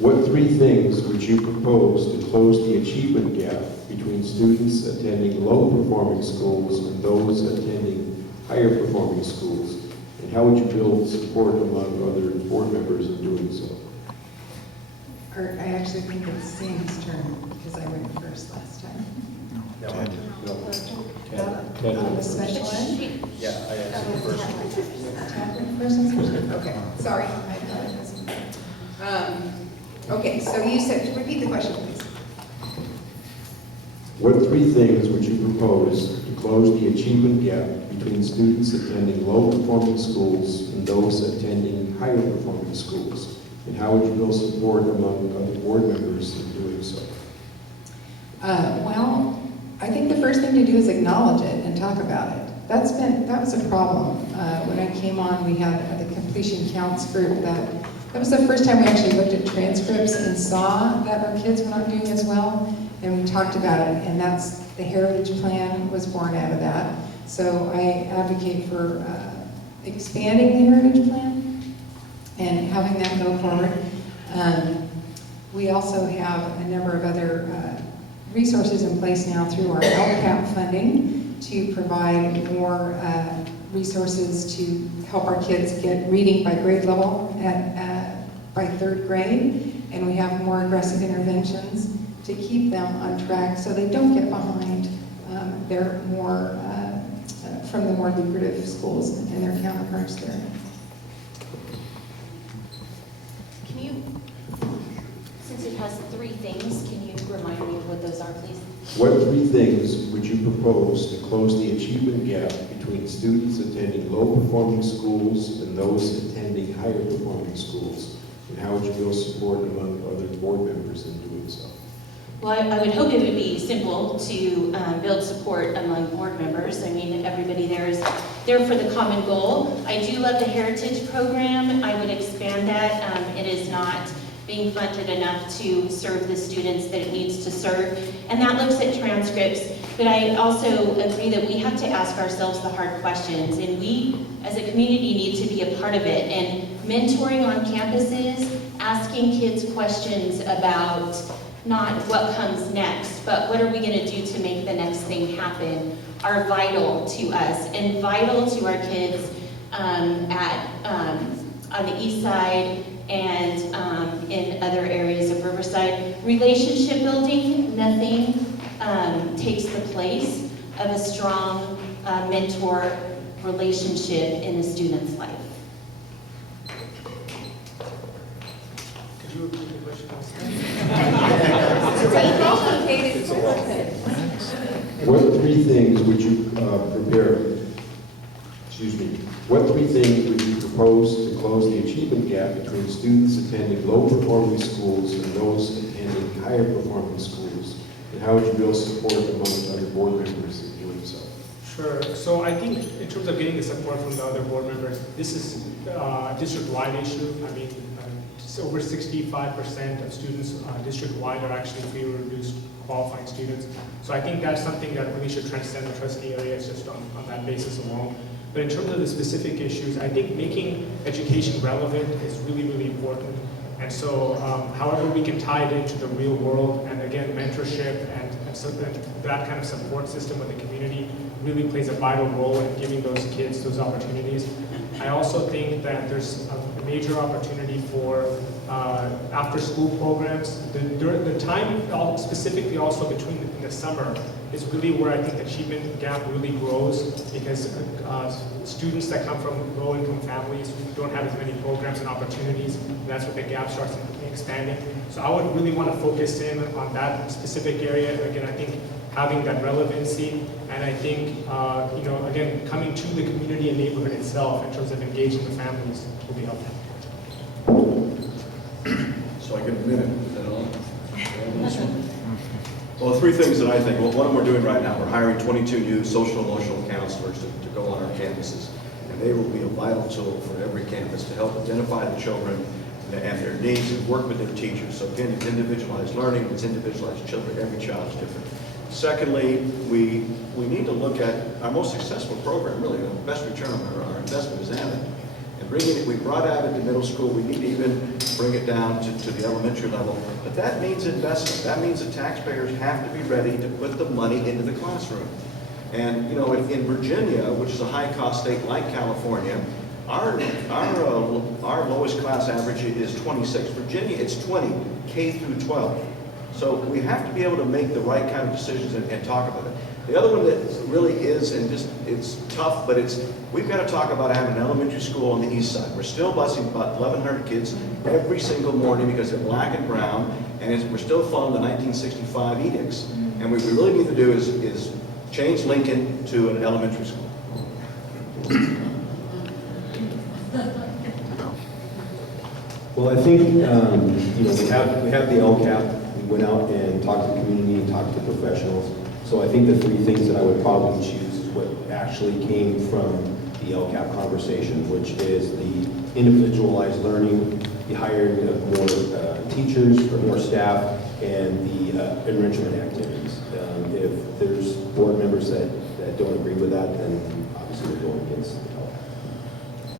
What three things would you propose to close the achievement gap between students attending low-performing schools and those attending higher-performing schools? And how would you build support among other board members in doing so? Or I actually think it's Sam's turn because I went first last time. No. On the special ed? Yeah, I answered the first one. Ted went first and special ed? Okay, sorry. I thought it was. Okay, so you said, repeat the question, please. What three things would you propose to close the achievement gap between students attending low-performing schools and those attending higher-performing schools? And how would you build support among other board members in doing so? Well, I think the first thing to do is acknowledge it and talk about it. That was a problem. When I came on, we had the completion counts group that was the first time we actually looked at transcripts and saw that our kids were not doing as well, and we talked about it, and that's the Heritage Plan was born out of that. So I advocate for expanding the Heritage Plan and having that go forward. We also have a number of other resources in place now through our LCAP funding to provide more resources to help our kids get reading by grade level by third grade, and we have more aggressive interventions to keep them on track so they don't get behind from the more lucrative schools and their counterparts there. Can you, since it has three things, can you remind me of what those are, please? What three things would you propose to close the achievement gap between students attending low-performing schools and those attending higher-performing schools? And how would you build support among other board members in doing so? Well, I would hope it would be simple to build support among board members. I mean, everybody there is there for the common goal. I do love the Heritage Program. I would expand that. It is not being funded enough to serve the students that it needs to serve. And that looks at transcripts, but I also agree that we have to ask ourselves the hard questions, and we as a community need to be a part of it. And mentoring on campuses, asking kids questions about not what comes next, but what are we gonna do to make the next thing happen, are vital to us and vital to our kids on the east side and in other areas of Riverside. Relationship building, nothing takes the place of a strong mentor relationship in a student's life. Could you repeat the question? It's a complicated. What three things would you What three things would you propose to close the achievement gap between students attending low-performing schools and those attending higher-performing schools? And how would you build support among other board members in doing so? Sure. So I think in terms of getting the support from the other board members, this is a district-wide issue. I mean, over 65% of students district-wide are actually free or reduced qualifying students. So I think that's something that really should transcend the trustee areas just on that basis alone. But in terms of the specific issues, I think making education relevant is really, really important. And so however we can tie it into the real world, and again, mentorship and so that kind of support system with the community really plays a vital role in giving those kids those opportunities. I also think that there's a major opportunity for after-school programs. The time specifically also between in the summer is really where I think the achievement gap really grows, because students that come from low-income families don't have as many programs and opportunities, and that's where the gap starts expanding. So I would really want to focus in on that specific area. Again, I think having that relevancy, and I think, again, coming to the community and neighborhood itself in terms of engaging the families will be helpful. So I get a minute, is that all? Well, three things that I think, well, one of them we're doing right now, we're hiring 22 new social and emotional counselors to go on our campuses, and they will be a vital tool for every campus to help identify the children and their needs and work with their teachers. So again, it's individualized learning, it's individualized children, every child is different. Secondly, we need to look at our most successful program, really, the best return on our investment is Avid. And bringing it, we brought out it to middle school, we need to even bring it down to the elementary level. But that means investment. That means the taxpayers have to be ready to put the money into the classroom. And, you know, in Virginia, which is a high-cost state like California, our lowest class average is 26. Virginia, it's 20, K through 12. So we have to be able to make the right kind of decisions and talk about it. The other one that really is, and just, it's tough, but we've got to talk about having an elementary school on the east side. We're still busing about 1,100 kids every single morning because they're black and brown, and we're still following the 1965 edicts. And what we really need to do is change Lincoln to an elementary school. Well, I think, you know, we have the LCAP. We went out and talked to the community and talked to professionals. So I think the three things that I would probably choose is what actually came from the LCAP conversation, which is the individualized learning, the hiring of more teachers or more staff, and the enrichment activities. If there's board members that don't agree with that, then obviously we're going against the LCAP.